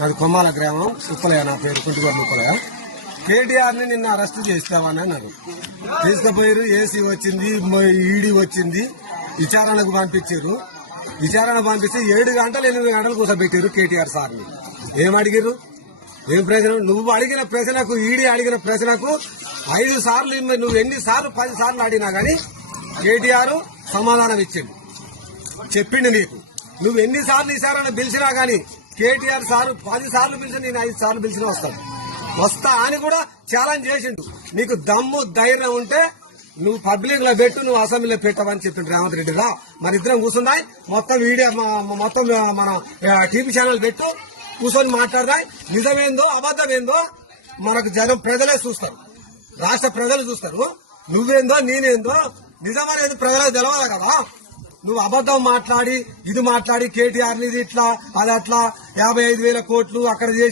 అది కొమ్మాల గ్రామం ఉప్పలయ్య నా పేరు కుంటిగొడ్డ ఉప్పలయ్య. కేటీఆర్ని నిన్న అరెస్ట్ చేస్తామని అన్నారు. తీసుకుపోయారు ఏసీ వచ్చింది ఈడీ వచ్చింది విచారణకు పంపించారు విచారణ పంపిస్తే ఏడు గంటలు ఎనిమిది గంటలు కూర్చోబెట్టారు కేటీఆర్ సార్ని. ఏం అడిగారు ఏం ప్రశ్న? నువ్వు అడిగిన ప్రశ్నకు ఈడీ అడిగిన ప్రశ్నకు ఐదు సార్లు నువ్వు ఎన్ని సార్లు పది సార్లు అడిగినా గానీ కేటీఆర్ సమాధానం ఇచ్చిండు. చెప్పిండు నీకు. నువ్వు ఎన్నిసార్లు ఈసారని పిలిచినా గానీ కేటీఆర్ సారు పది సార్లు పిలిచి నేను ఐదు సార్లు పిలిచిన వస్తాను. వస్తా అని కూడా ఛాలెంజ్ చేసిండు. నీకు దమ్ము ధైర్యం ఉంటే నువ్వు పబ్లిక్లో పెట్టు నువ్వు అసెంబ్లీలో పెట్టవని చెప్పిండు రేవంత్ రెడ్డి రా. మన ఇద్దరం కూర్చున్నాయి మొత్తం వీడియో మొత్తం మన టీవీ ఛానల్ పెట్టు కూర్చొని మాట్లాడదాయి. నిజమేందో అబద్ధమేందో మనకు జనం ప్రజలే చూస్తారు. రాష్ట్ర ప్రజలు చూస్తారు. నువ్వేందో నేనేందో నిజమనేది ప్రజలకు తెలవాలి కదా. నువ్వు అబద్ధం మాట్లాడి ఇది మాట్లాడి కేటీఆర్ ఇది ఇట్లా అది అట్లా యాభై ఐదు వేల కోట్లు అక్కడ చేసి